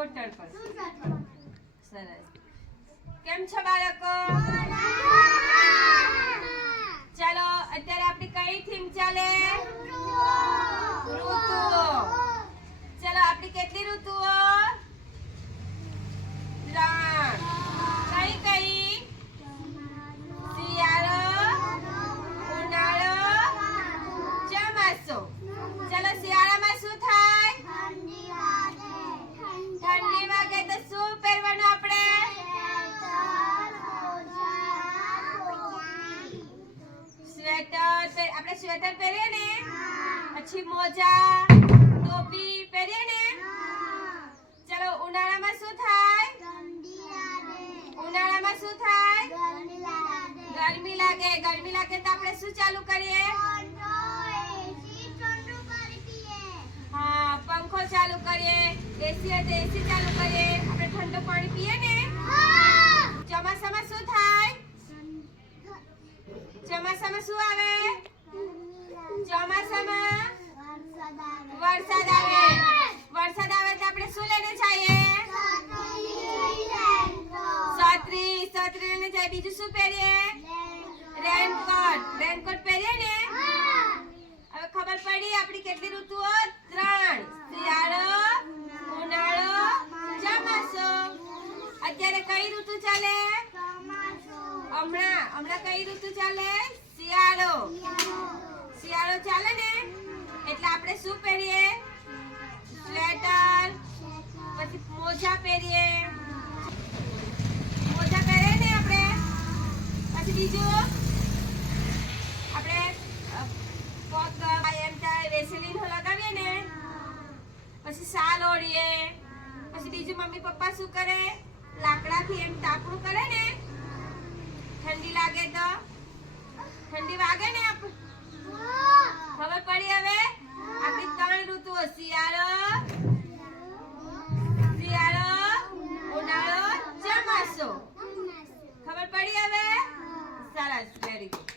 scooter પર સરસ કેમ છો બાળકો ચાલો અત્યારે આપણી કઈ થીમ ચાલે ઋતુઓ ચાલો આપણી કેટલી ઋતુઓ 3 કઈ શિયાળો ઉનાળો ચોમાસુ ચાલો શિયાળામાં શું થાય ઠંડી વાગે તો શું પહેરવાનું આપણે સ્વેટર આપણે સ્વેટર પહેરીએ ને પછી મોજા ટોપી પહેરીએ ને ચાલો ઉનાળામાં શું થાય ઉનાળામાં શું થાય ગરમી લાગે તો આપણે શું ચાલુ કરીએ હા પંખો ચાલુ કરીએ એસી હોય તો એસી ચાલુ કરીએ આપણે ઠંડુ પાણી પીએ ને ચોમાસામાં શું થાય ચોમાસામાં શું આવે ચોમાસામાં વરસાદ આવે તો આપણે શું લઈને જઈએ છત્રી લઈને જઈએ બીજું શું પહેરીએ રેનકોટ પહેરીએ ને હવે ખબર પડી આપણી કેટલી ઋતુઓ 3 શિયાળો ઉનાળો ચોમાસુ અત્યારે કઈ ઋતુ ચાલે હમણાં કઈ ઋતુ ચાલે શિયાળો ચાલે ને એટલે આપણે શું પહેરીએ સ્વેટર પછી મોજા પહેરીએ ને આપણે પછી બીજું આપણે પગ એમ થાય વેસલીન લગાવીએ ને પછી શાલ ઓઢીએ પછી બીજું મમ્મી પપ્પા શું કરે લાકડાથી એમ તાપણું કરે ને ઠંડી લાગે તો ઠંડી વાગે ને ખબર પડી હવે આપણી 3 ઋતુઓ શિયાળો ઉનાળો ચોમાસુ ખબર પડી હવે સરસ વેરી ગુડ